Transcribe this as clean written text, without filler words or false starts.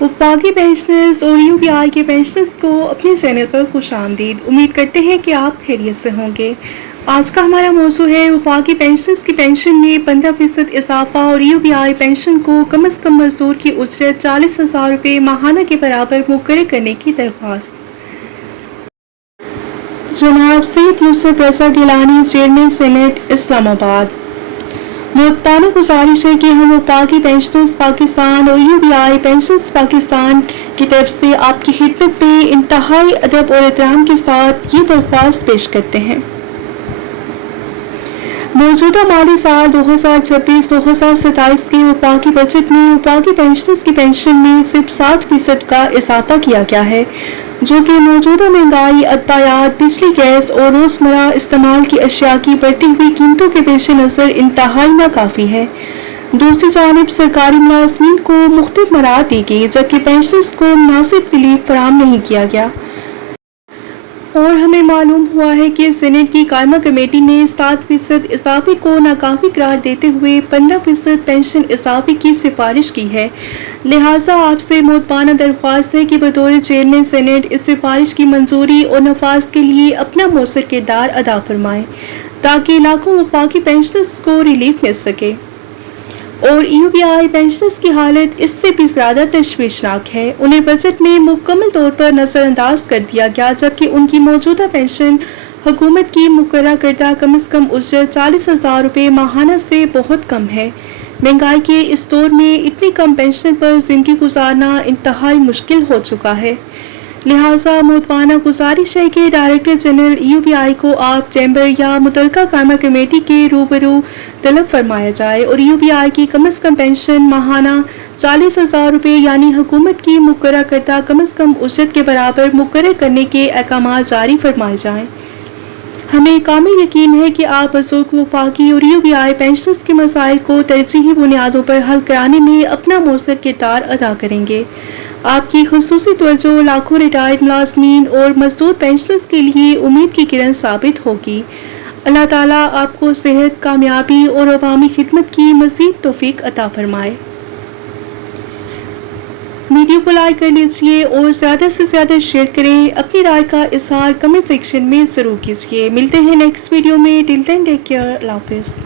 وفاقی پینشنرز اور U P آئی کے پینشنرز کو اپنے چینل پر خوش آمدید۔ امید کرتے ہیں کہ آپ خیریت سے ہوں گے۔ آج کا ہمارا موضوع ہے وفاقی پینشنرز کی پینشن میں 15% اضافہ اور یو پی آئی پینشن کو کم از کم مزدور کی اجرت 40,000 روپے ماہانہ کے برابر مقرر کرنے کی درخواست۔ جناب سید یوسف رضا گیلانی، چیئرمین سینیٹ، اسلام آباد۔ محترمانہ گزارش ہے کہ ہم وفاقی پینشنرز پاکستان اور یو پی آئی پینشنرز پاکستان کی طرف سے آپ کی خدمت میں انتہائی ادب اور احترام کے ساتھ یہ درخواست پیش کرتے ہیں۔ موجودہ مالی سال 2026-2027 کے وفاقی بجٹ میں وفاقی پینشنرز کی پینشن میں صرف 60% کا اضافہ کیا گیا ہے، جو کہ موجودہ مہنگائی، ادویات، بجلی، گیس اور روزمرہ استعمال کی اشیاء کی بڑھتی ہوئی قیمتوں کے پیش نظر انتہائی ناکافی ہے۔ دوسری جانب سرکاری ملازمین کو مختلف مراحت دی گئی، جبکہ پینشنرز کو مناسب ریلیف فراہم نہیں کیا گیا۔ اور ہمیں معلوم ہوا ہے کہ سینیٹ کی قائمہ کمیٹی نے 60% اضافے کو ناکافی قرار دیتے ہوئے 15% پینشن اضافے کی سفارش کی ہے۔ لہٰذا آپ سے محترمانہ درخواست ہے کہ بطور چیئرمین سینیٹ اس سفارش کی منظوری اور نفاذ کے لیے اپنا مؤثر کردار ادا فرمائیں، تاکہ لاکھوں وفاقی پینشنرز کو ریلیف مل سکے۔ اور یو پی آئی پینشنرز کی حالت اس سے بھی زیادہ تشویشناک ہے۔ انہیں بجٹ میں مکمل طور پر نظر انداز کر دیا گیا، جبکہ ان کی موجودہ پینشن حکومت کی مقررہ کردہ کم از کم اجرت 40,000 روپے ماہانہ سے بہت کم ہے۔ مہنگائی کے اس دور میں اتنی کم پینشن پر زندگی گزارنا انتہائی مشکل ہو چکا ہے۔ لہٰذا محترمانہ گزارش ہے کہ ڈائریکٹر جنرل یو پی آئی کو آپ چیمبر یا متعلقہ قائمہ کمیٹی کے روبرو طلب فرمایا جائے اور یو پی آئی کی کم از کم پینشن ماہانہ 40,000 روپے یعنی حکومت کی مقررہ کردہ کم از کم اجرت کے برابر مقرر کرنے کے احکامات جاری فرمائے جائیں۔ ہمیں کامل یقین ہے کہ آپ بزرگ وفاقی اور یو پی آئی پینشنرز کے مسائل کو ترجیحی بنیادوں پر حل کرانے میں اپنا مؤثر کردار ادا کریں گے۔ آپ کی خصوصی توجہ لاکھوں ریٹائرڈ ملازمین اور مزدور پینشنرز کے لیے امید کی کرن ثابت ہوگی۔ اللہ تعالیٰ آپ کو صحت، کامیابی اور عوامی خدمت کی مزید توفیق عطا فرمائے۔ ویڈیو کو لائک کر لیجئے اور زیادہ سے زیادہ شیئر کریں۔ اپنی رائے کا اظہار کمنٹ سیکشن میں ضرور کیجئے۔ ملتے ہیں نیکسٹ ویڈیو میں۔ ٹل دین ٹیک کیئر۔ اللہ حافظ۔